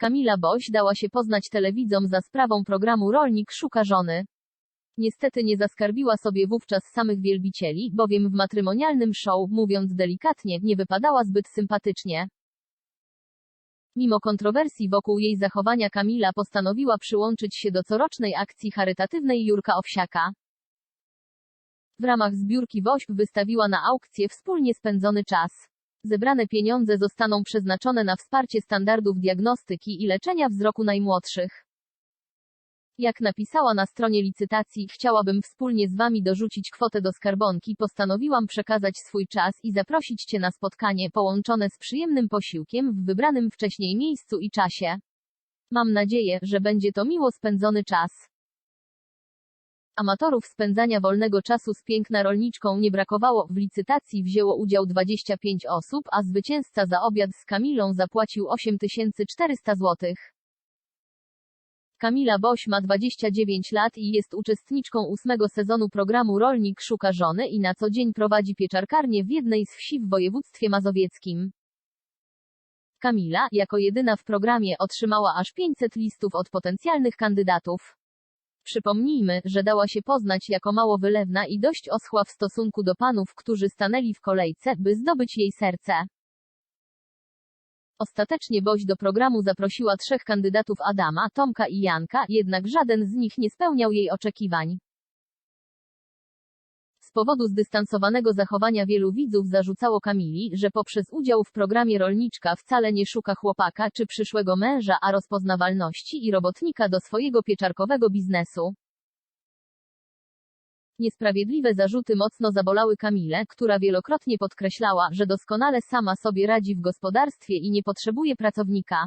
Kamila Boś dała się poznać telewidzom za sprawą programu Rolnik szuka żony. Niestety nie zaskarbiła sobie wówczas samych wielbicieli, bowiem w matrymonialnym show, mówiąc delikatnie, nie wypadała zbyt sympatycznie. Mimo kontrowersji wokół jej zachowania Kamila postanowiła przyłączyć się do corocznej akcji charytatywnej Jurka Owsiaka. W ramach zbiórki WOŚP wystawiła na aukcję wspólnie spędzony czas. Zebrane pieniądze zostaną przeznaczone na wsparcie standardów diagnostyki i leczenia wzroku najmłodszych. Jak napisała na stronie licytacji, chciałabym wspólnie z Wami dorzucić kwotę do skarbonki, postanowiłam przekazać swój czas i zaprosić Cię na spotkanie połączone z przyjemnym posiłkiem w wybranym wcześniej miejscu i czasie. Mam nadzieję, że będzie to miło spędzony czas. Amatorów spędzania wolnego czasu z piękna rolniczką nie brakowało. W licytacji wzięło udział 25 osób, a zwycięzca za obiad z Kamilą zapłacił 8400 zł. Kamila Boś ma 29 lat i jest uczestniczką ósmego sezonu programu Rolnik szuka żony i na co dzień prowadzi pieczarkarnię w jednej z wsi w województwie mazowieckim. Kamila, jako jedyna w programie, otrzymała aż 500 listów od potencjalnych kandydatów. Przypomnijmy, że dała się poznać jako mało wylewna i dość oschła w stosunku do panów, którzy stanęli w kolejce, by zdobyć jej serce. Ostatecznie Boś do programu zaprosiła trzech kandydatów Adama, Tomka i Janka, jednak żaden z nich nie spełniał jej oczekiwań. Z powodu zdystansowanego zachowania wielu widzów zarzucało Kamili, że poprzez udział w programie rolniczka wcale nie szuka chłopaka czy przyszłego męża, a rozpoznawalności i robotnika do swojego pieczarkowego biznesu. Niesprawiedliwe zarzuty mocno zabolały Kamilę, która wielokrotnie podkreślała, że doskonale sama sobie radzi w gospodarstwie i nie potrzebuje pracownika.